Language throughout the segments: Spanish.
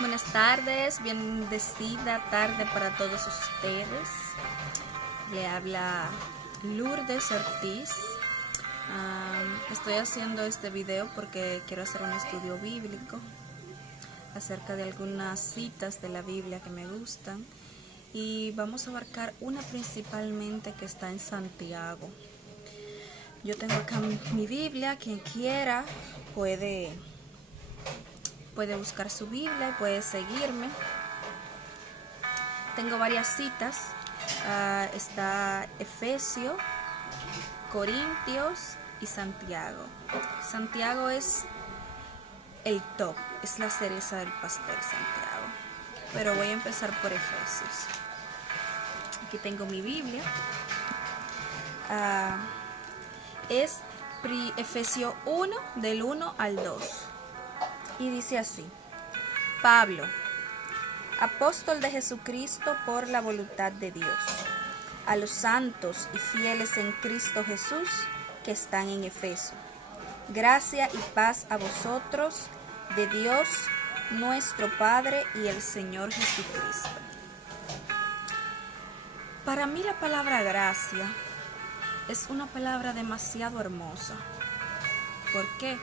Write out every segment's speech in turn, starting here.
Buenas tardes, bendecida tarde para todos ustedes. Le habla Lourdes Ortiz. Estoy haciendo este video porque quiero hacer un estudio bíblico acerca de algunas citas de la Biblia que me gustan y vamos a abarcar una principalmente que está en Santiago. Yo tengo acá mi Biblia, quien quiera puede buscar su Biblia y puede seguirme. Tengo varias citas. Está Efesios, Corintios y Santiago. Santiago es el top, es la cereza del pastel, Santiago. Pero voy a empezar por Efesios. Aquí tengo mi Biblia. Es Efesios 1, del 1 al 2. Y dice así: Pablo, apóstol de Jesucristo por la voluntad de Dios, a los santos y fieles en Cristo Jesús que están en Efeso. Gracia y paz a vosotros, de Dios nuestro Padre y el Señor Jesucristo. Para mí la palabra gracia es una palabra demasiado hermosa. ¿Por qué?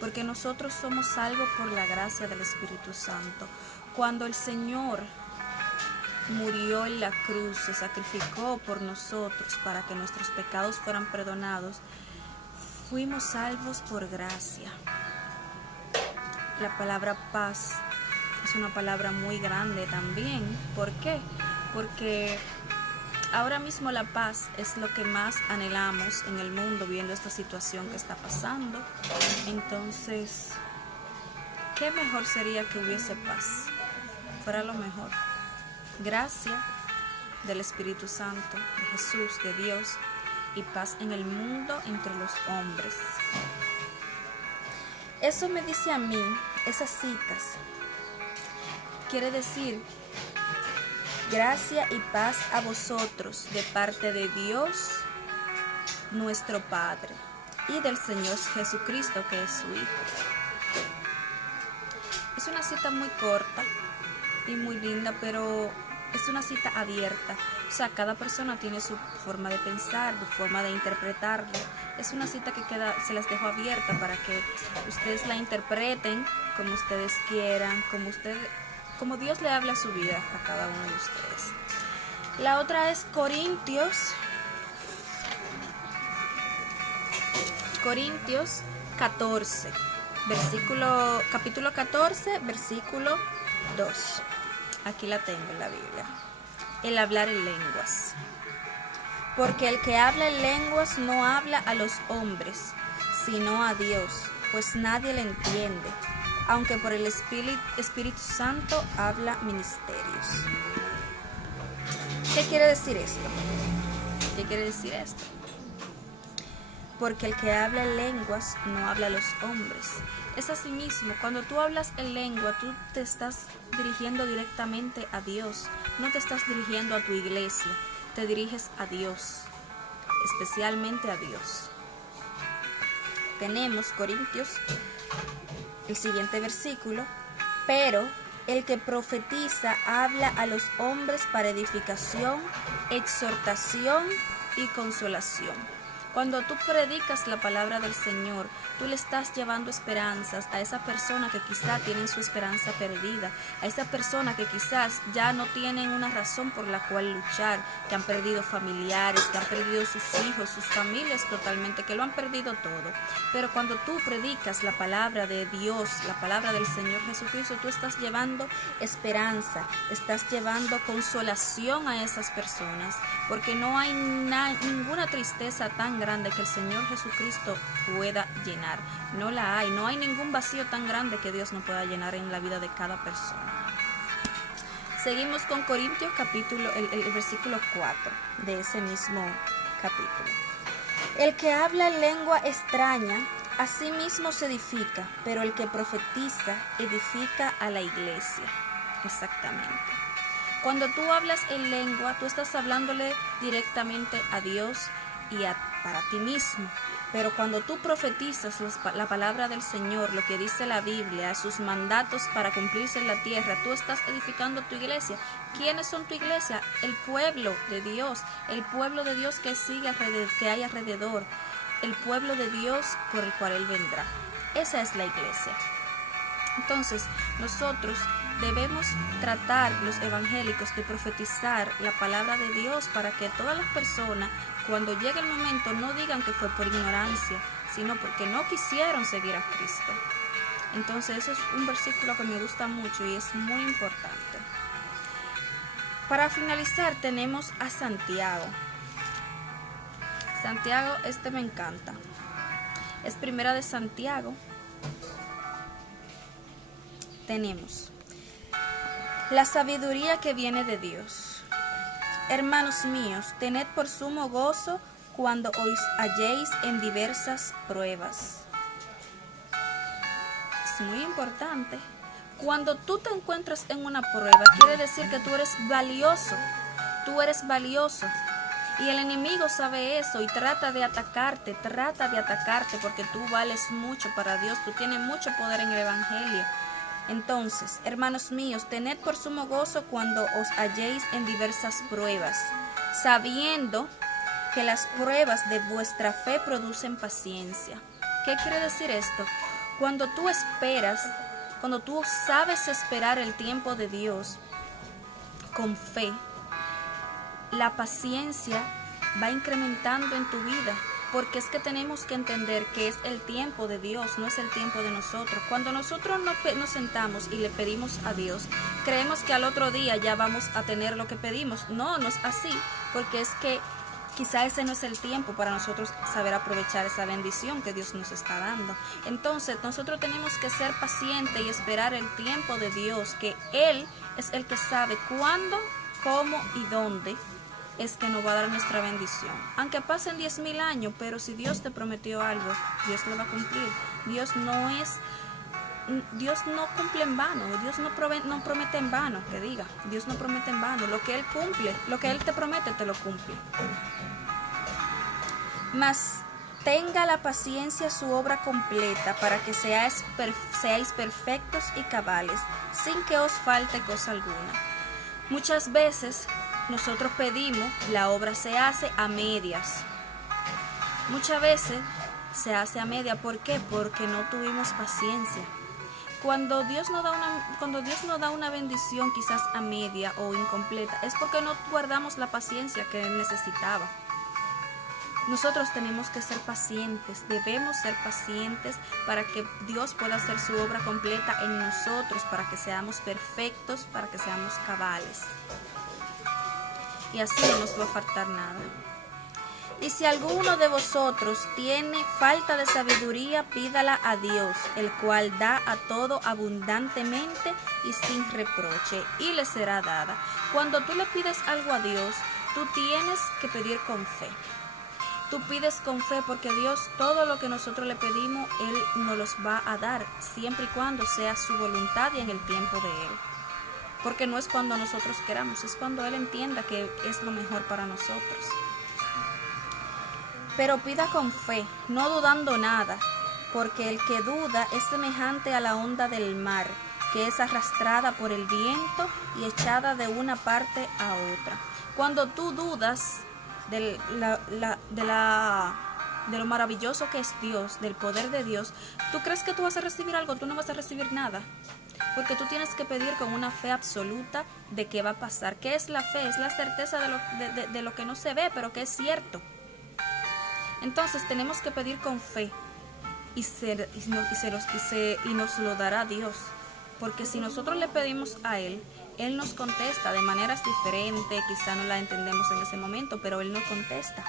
Porque nosotros somos salvos por la gracia del Espíritu Santo. Cuando el Señor murió en la cruz, se sacrificó por nosotros para que nuestros pecados fueran perdonados, fuimos salvos por gracia. La palabra paz es una palabra muy grande también. ¿Por qué? Porque ahora mismo la paz es lo que más anhelamos en el mundo, viendo esta situación que está pasando. Entonces, ¿qué mejor sería que hubiese paz? Fuera lo mejor. Gracia del Espíritu Santo, de Jesús, de Dios, y paz en el mundo entre los hombres. Eso me dice a mí, esas citas, quiere decir gracia y paz a vosotros de parte de Dios, nuestro Padre, y del Señor Jesucristo, que es su Hijo. Es una cita muy corta y muy linda, pero es una cita abierta. O sea, cada persona tiene su forma de pensar, su forma de interpretarlo. Es una cita que se las dejo abierta para que ustedes la interpreten como ustedes quieran, como Dios le habla a su vida a cada uno de ustedes. La otra es Corintios 14, capítulo 14, versículo 2. Aquí la tengo en la Biblia. El hablar en lenguas. Porque el que habla en lenguas no habla a los hombres, sino a Dios, pues nadie le entiende, aunque por el Espíritu Santo habla ministerios. ¿Qué quiere decir esto? ¿Qué quiere decir esto? Porque el que habla en lenguas no habla a los hombres. Es así mismo, cuando tú hablas en lengua, tú te estás dirigiendo directamente a Dios. No te estás dirigiendo a tu iglesia, te diriges a Dios, especialmente a Dios. Tenemos Corintios, el siguiente versículo: pero el que profetiza habla a los hombres para edificación, exhortación y consolación. Cuando tú predicas la palabra del Señor, tú le estás llevando esperanzas a esa persona que quizá tienen su esperanza perdida, a esa persona que quizás ya no tienen una razón por la cual luchar, que han perdido familiares, que han perdido sus hijos, sus familias totalmente, que lo han perdido todo. Pero cuando tú predicas la palabra de Dios, la palabra del Señor Jesucristo, tú estás llevando esperanza, estás llevando consolación a esas personas, porque no hay ninguna tristeza tan grande que el Señor Jesucristo pueda llenar. No la hay, no hay ningún vacío tan grande que Dios no pueda llenar en la vida de cada persona. Seguimos con Corintios el versículo 4 de ese mismo capítulo. El que habla en lengua extraña a sí mismo se edifica, pero el que profetiza edifica a la iglesia. Exactamente. Cuando tú hablas en lengua, tú estás hablándole directamente a Dios para ti mismo. Pero cuando tú profetizas la palabra del Señor, lo que dice la Biblia, sus mandatos para cumplirse en la tierra, tú estás edificando tu iglesia. ¿Quiénes son tu iglesia? El pueblo de Dios, el pueblo de Dios que hay alrededor, el pueblo de Dios por el cual Él vendrá. Esa es la iglesia. Entonces, nosotros debemos tratar, los evangélicos, de profetizar la palabra de Dios para que todas las personas, cuando llegue el momento, no digan que fue por ignorancia, sino porque no quisieron seguir a Cristo. Entonces, eso es un versículo que me gusta mucho y es muy importante. Para finalizar, tenemos a Santiago. Santiago, me encanta. Es primera de Santiago. Tenemos la sabiduría que viene de Dios. Hermanos míos, tened por sumo gozo cuando os halléis en diversas pruebas. Es muy importante. Cuando tú te encuentras en una prueba, quiere decir que tú eres valioso. Tú eres valioso. Y el enemigo sabe eso y trata de atacarte porque tú vales mucho para Dios. Tú tienes mucho poder en el evangelio. Entonces, hermanos míos, tened por sumo gozo cuando os halléis en diversas pruebas, sabiendo que las pruebas de vuestra fe producen paciencia. ¿Qué quiere decir esto? Cuando tú esperas, cuando tú sabes esperar el tiempo de Dios con fe, la paciencia va incrementando en tu vida. Porque es que tenemos que entender que es el tiempo de Dios, no es el tiempo de nosotros. Cuando nosotros nos sentamos y le pedimos a Dios, creemos que al otro día ya vamos a tener lo que pedimos. No, no es así, porque es que quizá ese no es el tiempo para nosotros saber aprovechar esa bendición que Dios nos está dando. Entonces, nosotros tenemos que ser pacientes y esperar el tiempo de Dios, que Él es el que sabe cuándo, cómo y dónde es que nos va a dar nuestra bendición. Aunque pasen 10,000 años, pero si Dios te prometió algo, Dios lo va a cumplir. Dios no cumple en vano. Dios no promete en vano, que diga. Dios no promete en vano. Lo que Él cumple, lo que Él te promete, te lo cumple. Mas tenga la paciencia su obra completa para que seáis perfectos y cabales, sin que os falte cosa alguna. Muchas veces nosotros pedimos, la obra se hace a medias. Muchas veces se hace a media. ¿Por qué? Porque no tuvimos paciencia. Cuando Dios nos da una bendición quizás a media o incompleta, es porque no guardamos la paciencia que Él necesitaba. Nosotros tenemos que ser pacientes, debemos ser pacientes para que Dios pueda hacer su obra completa en nosotros, para que seamos perfectos, para que seamos cabales. Y así no nos va a faltar nada. Y si alguno de vosotros tiene falta de sabiduría, pídala a Dios, el cual da a todo abundantemente y sin reproche, y le será dada. Cuando tú le pides algo a Dios, tú tienes que pedir con fe. Tú pides con fe porque Dios, todo lo que nosotros le pedimos, Él nos los va a dar, siempre y cuando sea su voluntad y en el tiempo de Él. Porque no es cuando nosotros queramos, es cuando Él entienda que es lo mejor para nosotros. Pero pida con fe, no dudando nada, porque el que duda es semejante a la onda del mar, que es arrastrada por el viento y echada de una parte a otra. Cuando tú dudas de lo maravilloso que es Dios, del poder de Dios, tú crees que tú vas a recibir algo, tú no vas a recibir nada. Porque tú tienes que pedir con una fe absoluta de qué va a pasar. ¿Qué es la fe? Es la certeza de lo que no se ve, pero que es cierto. Entonces tenemos que pedir con fe y nos lo dará Dios. Porque si nosotros le pedimos a Él, Él nos contesta de maneras diferentes, quizá no la entendemos en ese momento, pero Él nos contesta.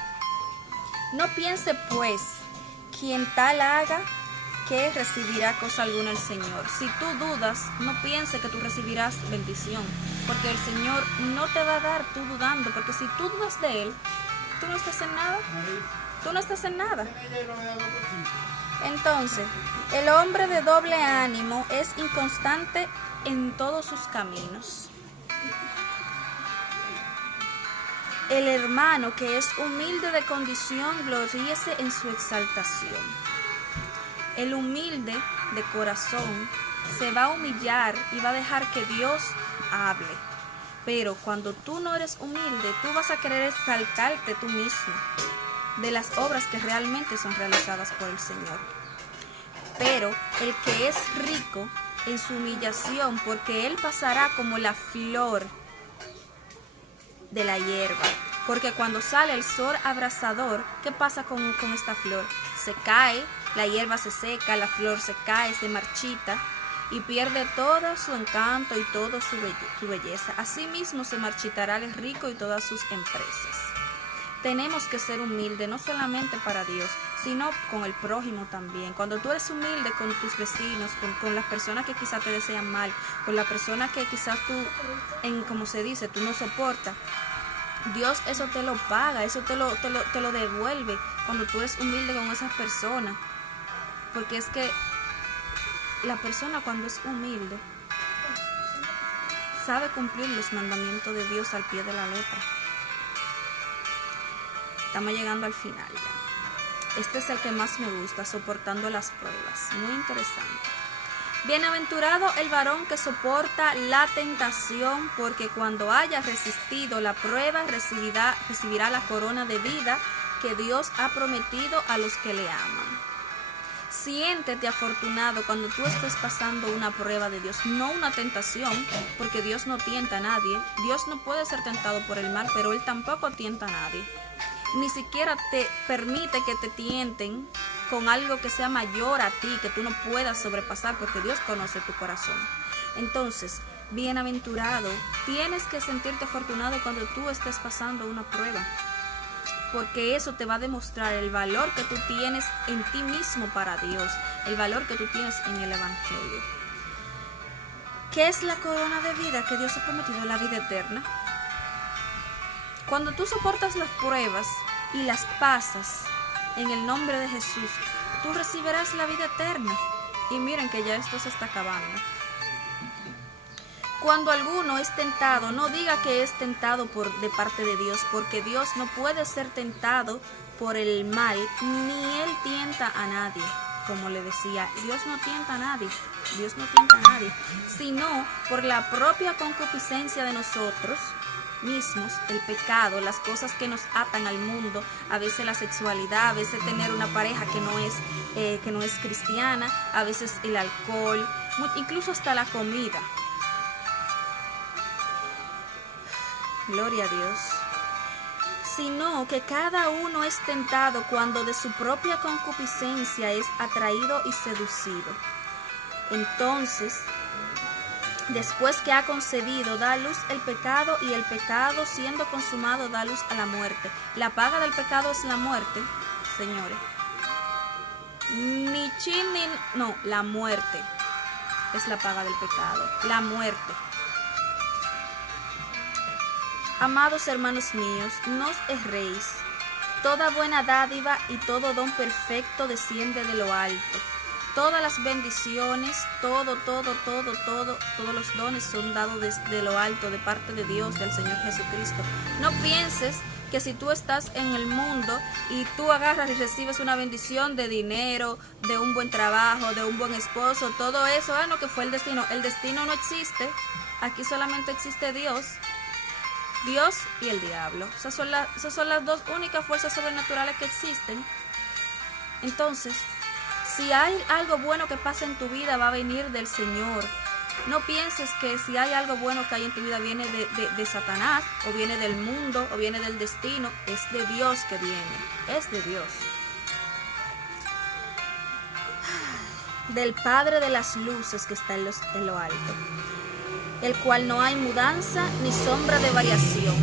No piense pues quien tal haga que recibirá cosa alguna el Señor. Si tú dudas, no piense que tú recibirás bendición, porque el Señor no te va a dar tú dudando, porque si tú dudas de Él, tú no estás en nada. Tú no estás en nada. Entonces, el hombre de doble ánimo es inconstante en todos sus caminos. El hermano que es humilde de condición, gloríese en su exaltación. El humilde de corazón se va a humillar y va a dejar que Dios hable. Pero cuando tú no eres humilde, tú vas a querer exaltarte tú mismo de las obras que realmente son realizadas por el Señor. Pero el que es rico en su humillación, porque él pasará como la flor de la hierba. Porque cuando sale el sol abrasador, ¿qué pasa con esta flor? Se cae, la hierba se seca, la flor se cae, se marchita y pierde todo su encanto y toda su belleza. Asimismo se marchitará el rico y todas sus empresas. Tenemos que ser humildes, no solamente para Dios, sino con el prójimo también. Cuando tú eres humilde con tus vecinos, con las personas que quizás te desean mal, con las personas que quizás tú, como se dice, tú no soportas, Dios eso te lo paga, eso te lo devuelve cuando tú eres humilde con esas personas. Porque es que la persona cuando es humilde sabe cumplir los mandamientos de Dios al pie de la letra. Estamos llegando al final ya. Este es el que más me gusta, soportando las pruebas. Muy interesante. Bienaventurado el varón que soporta la tentación, porque cuando haya resistido la prueba recibirá la corona de vida que Dios ha prometido a los que le aman. Siéntete afortunado cuando tú estés pasando una prueba de Dios, no una tentación, porque Dios no tienta a nadie. Dios no puede ser tentado por el mal, pero Él tampoco tienta a nadie. Ni siquiera te permite que te tienten con algo que sea mayor a ti, que tú no puedas sobrepasar, porque Dios conoce tu corazón. Entonces, bienaventurado, tienes que sentirte afortunado cuando tú estés pasando una prueba, porque eso te va a demostrar el valor que tú tienes en ti mismo para Dios, el valor que tú tienes en el Evangelio. ¿Qué es la corona de vida que Dios ha prometido? La vida eterna. Cuando tú soportas las pruebas y las pasas en el nombre de Jesús, tú recibirás la vida eterna. Y miren que ya esto se está acabando. Cuando alguno es tentado, no diga que es tentado de parte de Dios, porque Dios no puede ser tentado por el mal, ni Él tienta a nadie. Como le decía, Dios no tienta a nadie, Dios no tienta a nadie, sino por la propia concupiscencia de nosotros mismos, el pecado, las cosas que nos atan al mundo, a veces la sexualidad, a veces tener una pareja que no es cristiana, a veces el alcohol, incluso hasta la comida. Gloria a Dios. Sino que cada uno es tentado cuando de su propia concupiscencia es atraído y seducido. Entonces, después que ha concebido, da a luz el pecado, y el pecado, siendo consumado, da luz a la muerte. La paga del pecado es la muerte, señores. La muerte es la paga del pecado, la muerte. Amados hermanos míos, no os erréis. Toda buena dádiva y todo don perfecto desciende de lo alto. Todas las bendiciones, todos los dones son dados desde lo alto, de parte de Dios, del Señor Jesucristo. No pienses que si tú estás en el mundo y tú agarras y recibes una bendición de dinero, de un buen trabajo, de un buen esposo, todo eso, que fue el destino. El destino no existe. Aquí solamente existe Dios y el diablo. Esas son las dos únicas fuerzas sobrenaturales que existen. Entonces, si hay algo bueno que pasa en tu vida, va a venir del Señor. No pienses que si hay algo bueno que hay en tu vida viene de Satanás, o viene del mundo, o viene del destino. Es de Dios que viene, es de Dios. Del Padre de las luces que está en lo alto, el cual no hay mudanza ni sombra de variación.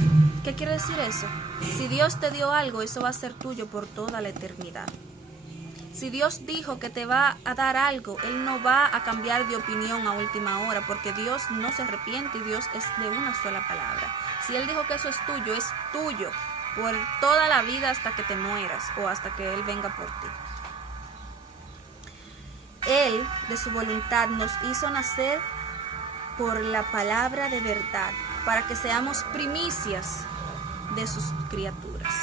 ¿Qué quiere decir eso? Si Dios te dio algo, eso va a ser tuyo por toda la eternidad. Si Dios dijo que te va a dar algo, Él no va a cambiar de opinión a última hora, porque Dios no se arrepiente y Dios es de una sola palabra. Si Él dijo que eso es tuyo por toda la vida hasta que te mueras o hasta que Él venga por ti. Él, de su voluntad, nos hizo nacer por la palabra de verdad, para que seamos primicias de sus criaturas.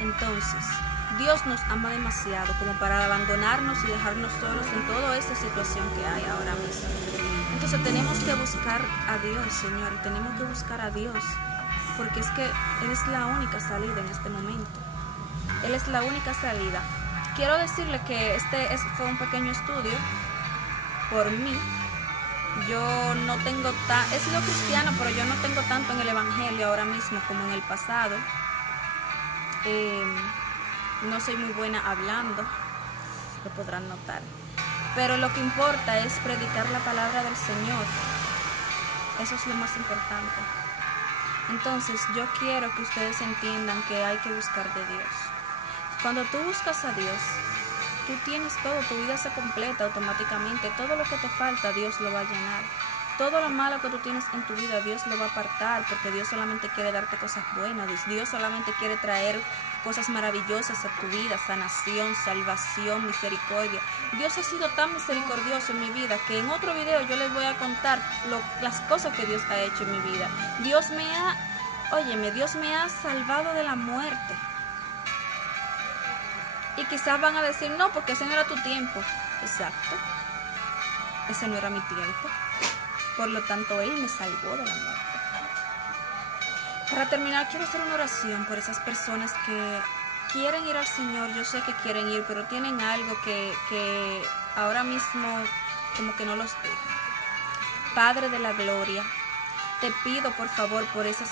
Entonces, Dios nos ama demasiado como para abandonarnos y dejarnos solos en toda esta situación que hay ahora mismo. Entonces tenemos que buscar a Dios, Señor, tenemos que buscar a Dios, porque es que Él es la única salida en este momento. Él es la única salida. Quiero decirle que fue un pequeño estudio por mí. Yo no tengo he sido cristiano, pero yo no tengo tanto en el evangelio ahora mismo como en el pasado. No soy muy buena hablando, lo podrán notar. Pero lo que importa es predicar la palabra del Señor. Eso es lo más importante. Entonces, yo quiero que ustedes entiendan que hay que buscar de Dios. Cuando tú buscas a Dios, tú tienes todo, tu vida se completa automáticamente. Todo lo que te falta, Dios lo va a llenar. Todo lo malo que tú tienes en tu vida, Dios lo va a apartar, porque Dios solamente quiere darte cosas buenas. Dios solamente quiere traer cosas maravillosas a tu vida, sanación, salvación, misericordia. Dios ha sido tan misericordioso en mi vida que en otro video yo les voy a contar las cosas que Dios ha hecho en mi vida. Dios me ha salvado de la muerte. Y quizás van a decir, no, porque ese no era tu tiempo. Exacto. Ese no era mi tiempo. Por lo tanto, Él me salvó de la muerte. Para terminar, quiero hacer una oración por esas personas que quieren ir al Señor. Yo sé que quieren ir, pero tienen algo que ahora mismo como que no los deja. Padre de la gloria, te pido por favor por esas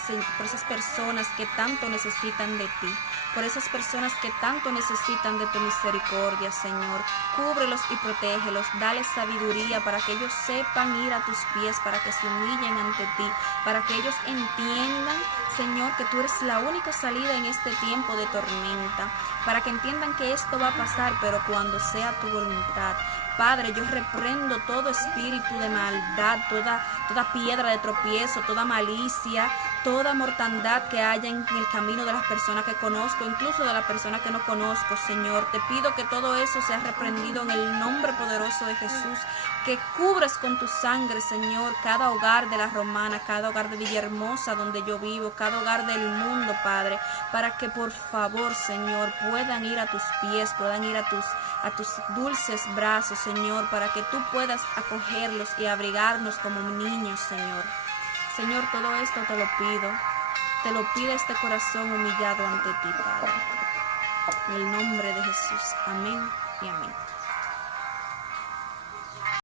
personas que tanto necesitan de ti, por esas personas que tanto necesitan de tu misericordia, Señor. Cúbrelos y protégelos, dales sabiduría para que ellos sepan ir a tus pies, para que se humillen ante ti, para que ellos entiendan, Señor, que tú eres la única salida en este tiempo de tormenta, para que entiendan que esto va a pasar, pero cuando sea tu voluntad. Padre, yo reprendo todo espíritu de maldad, toda piedra de tropiezo, toda malicia, toda mortandad que haya en el camino de las personas que conozco, incluso de las personas que no conozco, Señor. Te pido que todo eso sea reprendido en el nombre poderoso de Jesús, que cubres con tu sangre, Señor, cada hogar de la Romana, cada hogar de Villahermosa donde yo vivo, cada hogar del mundo, Padre, para que por favor, Señor, puedan ir a tus pies, puedan ir a tus dulces brazos, Señor, para que tú puedas acogerlos y abrigarnos como niños, Señor. Señor, todo esto te lo pide este corazón humillado ante ti, Padre. En el nombre de Jesús. Amén y amén.